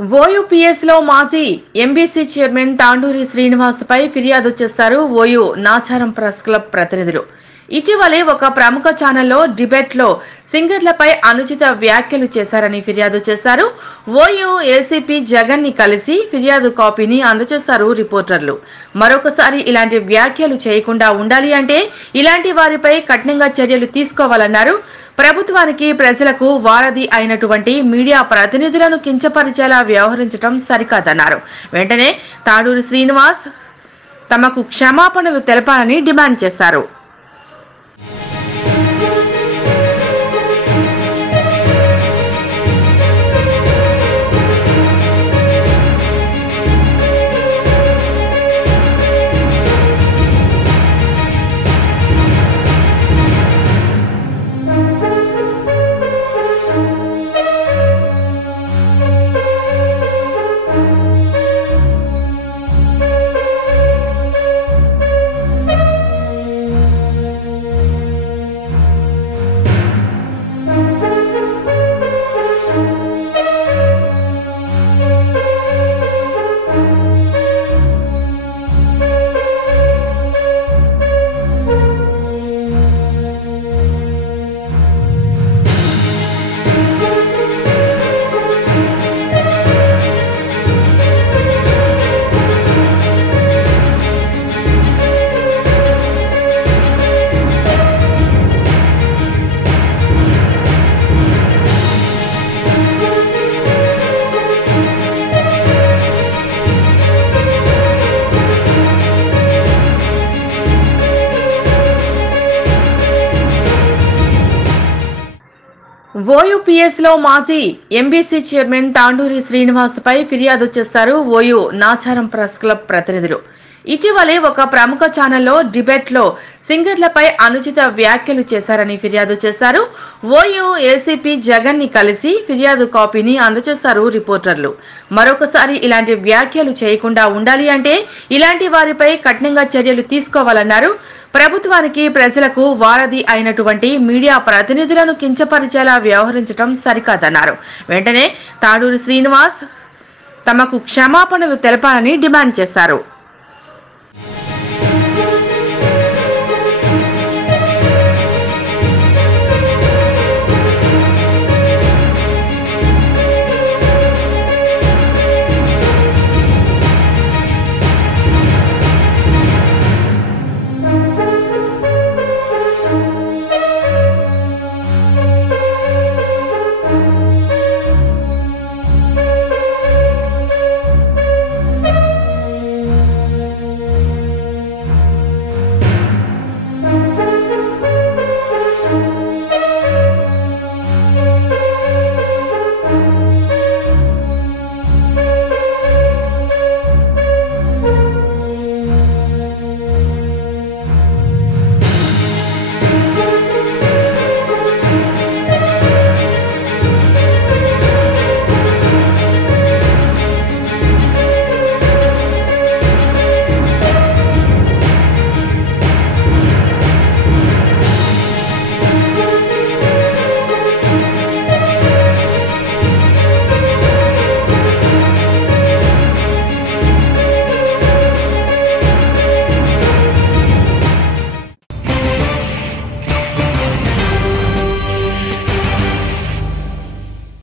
ఓయూపీఎస్ లో మాజీ MBC chairman tandoori శ్రీనివాస్పై ఫిర్యాదు చేశారు ఓయూ నాచారం ప్రెస్ క్లబ్ ప్రతినిధులు. ఇటీవలే ఒక ప్రముఖ ఛానల్లో డిబేట్లో సింగర్లపై అనుచిత వ్యాఖ్యలు చేశారని ఫిర్యాదు చేశారు. ఓయూ ఏసీపీ జగన్ ని కలిసి ఫిర్యాదు కాపీని అందజేశారు రిపోర్టర్లు. మరొకసారి ఇలాంటి వ్యాఖ్యలు చేయకుండా ఉండాలి అంటే ఇలాంటి వారిపై కఠినంగా చర్యలు తీసుకోవాలన్నారు. ప్రభుత్వానికి ప్రజలకు వారధి అయినటువంటి మీడియా ప్రతినిధులను కించపరిచేలా వ్యవహరించడం సరికాదన్నారు. వెంటనే తాండూరి శ్రీనివాస్ తమకు క్షమాపణలు తెలపాలని డిమాండ్ చేశారు. ఓయూపీఎస్ లో మాజీ ఎంబీసీ చైర్మన్ తాండూరి శ్రీనివాస్పై ఫిర్యాదు చేశారు ఓయూ నాచారం ప్రెస్ క్లబ్ ప్రతినిధులు. ఇటీవలే ఒక ప్రముఖ ఛానల్లో డిబేట్లో సింగర్లపై అనుచిత వ్యాఖ్యలు చేశారని ఫిర్యాదు చేశారు. ఓయూ ఏసీపీ జగన్ ని కలిసి ఫిర్యాదు కాపీని అందజేశారు రిపోర్టర్లు. మరొకసారి ఇలాంటి వ్యాఖ్యలు చేయకుండా ఉండాలి అంటే ఇలాంటి వారిపై కఠినంగా చర్యలు తీసుకోవాలన్నారు. ప్రభుత్వానికి ప్రజలకు వారధి అయినటువంటి మీడియా ప్రతినిధులను కించపరిచేలా వ్యవహరించడం సరికాదన్నారు. వెంటనే తాండూరి శ్రీనివాస్ తమకు క్షమాపణలు తెలపాలని డిమాండ్ చేశారు.